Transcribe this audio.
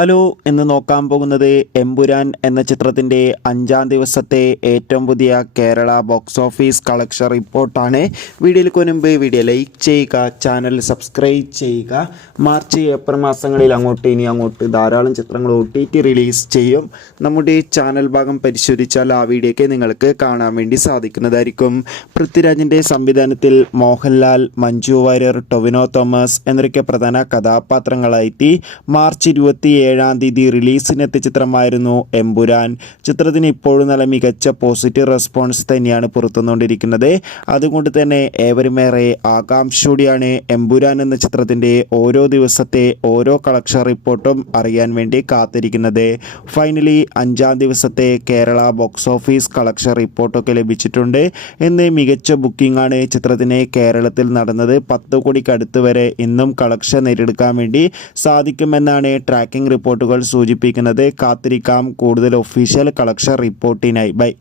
Hello എന്ന് നോക്കാൻ പോകുന്നത് എമ്പുരാൻ എന്ന ചിത്രത്തിൻ്റെ 5-ാം ദിവസത്തെ ഏറ്റവും പുതിയ കേരള ബോക്സ് ഓഫീസ് കളക്ഷൻ റിപ്പോർട്ടാണ്. വീഡിയോയിലേക്ക് മുൻപ് വീഡിയോ ലൈക്ക് ചെയ്യുക, ചാനൽ സബ്സ്ക്രൈബ് ചെയ്യുക. മാർച്ച് ഏപ്രിൽ മാസങ്ങളിൽ ഇനി അങ്ങോട്ട് ധാരാളം ചിത്രങ്ങൾ OTT റിലീസ് ചെയ്യും. നമ്മുടെ ചാനൽ ഭാഗം പരിശോധിച്ചാൽ ആ വീഡിയോയ്ക്ക് നിങ്ങൾക്ക് കാണാൻ വേണ്ടി സാധിക്കുന്നതായിരിക്കും. പൃഥ്വിരാജിൻ്റെ സംവിധാനത്തിൽ മോഹൻലാൽ, മഞ്ജു വാര്യർ, ടൊവിനോ തോമസ് എന്നൊക്കെ പ്രധാന കഥാപാത്രങ്ങളായി മാർച്ച് 27-ാം തീയതി റിലീസിനെത്തിയ ചിത്രമായിരുന്നു എമ്പുരാൻ. ചിത്രത്തിന് ഇപ്പോഴും നല്ല മികച്ച പോസിറ്റീവ് റെസ്പോൺസ് തന്നെയാണ് പുറത്തുവന്നുകൊണ്ടിരിക്കുന്നത്. അതുകൊണ്ട് തന്നെ ഏവരുമേറെ ആകാംക്ഷയോടെയാണ് എമ്പുരാൻ എന്ന ചിത്രത്തിൻ്റെ ഓരോ ദിവസത്തെ ഓരോ കളക്ഷൻ റിപ്പോർട്ടും അറിയാൻ വേണ്ടി കാത്തിരിക്കുന്നത്. ഫൈനലി 5-ാം ദിവസത്തെ കേരള ബോക്സ് ഓഫീസ് കളക്ഷൻ റിപ്പോർട്ടൊക്കെ ലഭിച്ചിട്ടുണ്ട്. ഇന്ന് മികച്ച ബുക്കിംഗ് ആണ് ചിത്രത്തിന് കേരളത്തിൽ നടന്നത്. 10 കോടിക്കടുത്ത് വരെ ഇന്നും കളക്ഷൻ നേടിയെടുക്കാൻ വേണ്ടി സാധിക്കുമെന്നാണ് ട്രാക്കിംഗ് റിപ്പോർട്ടുകൾ സൂചിപ്പിക്കുന്നത്. കാത്തിരിക്കാം കൂടുതൽ ഒഫീഷ്യൽ കളക്ഷൻ റിപ്പോർട്ടിനായി. ബൈ.